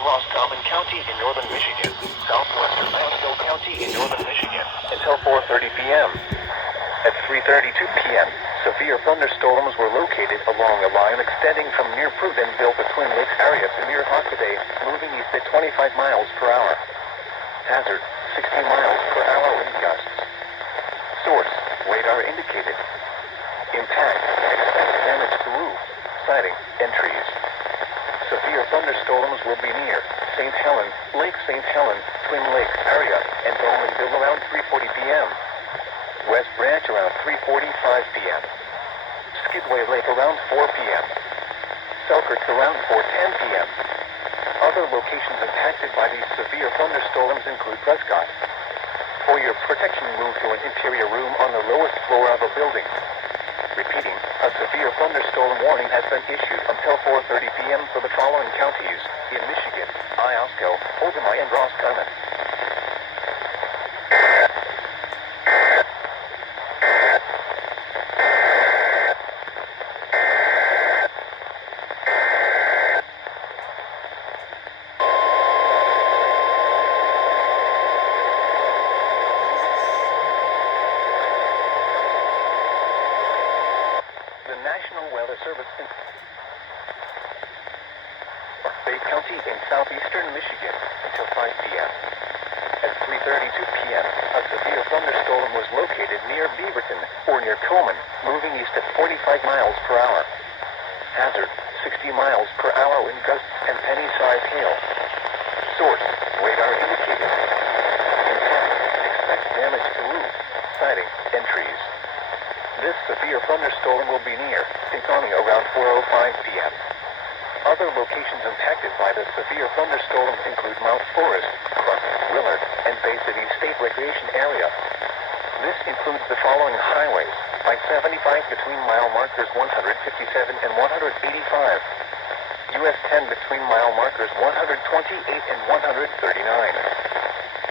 Roscommon County in northern Michigan, southwestern Iosville County in northern Michigan, until 4:30 p.m. At 3:32 p.m., severe thunderstorms were located along a line extending from near Prudenville to Twin Lakes area to near Hockaday, moving east at 25 miles per hour. Hazard, 60 miles per hour wind gusts. Source, radar indicated. Impact, expect damage to roof, siding, and trees. Severe thunderstorms will be near St. Helens, Lake St. Helens, Twin Lakes area, and Bowmanville around 3:40 p.m. West Branch around 3:45 p.m. Skidway Lake around 4 p.m. Selkirk around 4:10 p.m. Other locations impacted by these severe thunderstorms include Prescott. For your protection, move to an interior room on the lowest floor of a building. Repeating, a severe thunderstorm warning has been issued until 4:30 p.m. for the following counties in Michigan: Iosco, Oldemai, and Roscommon. The National Weather Service in Bay County in southeastern Michigan until 5 p.m. At 3:32 p.m., a severe thunderstorm was located near Beaverton or near Coleman, moving east at 45 miles per hour. Hazard, 60 miles per hour wind gusts and penny-sized hail. Source, radar indicated. Impact, expect damage to roof, siding, and trees. This severe thunderstorm will be near Pinconning around 4:05 p.m. Other locations impacted by the severe thunderstorms include Mount Forest, Crust, Willard, and Bay City State Recreation Area. This includes the following highways: I-75 between mile markers 157 and 185, US 10 between mile markers 128 and 139.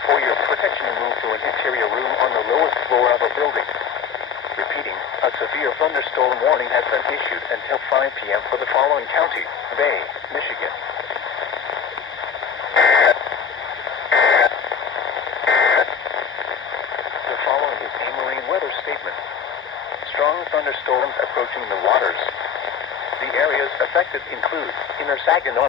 For your protection, move to an interior room on the lowest floor of a building. Repeating, a severe thunderstorm warning has been issued until 5 p.m. for the following counties: Bay, Michigan. The following is a marine weather statement. Strong thunderstorms approaching the waters. The areas affected include Inner Saginaw,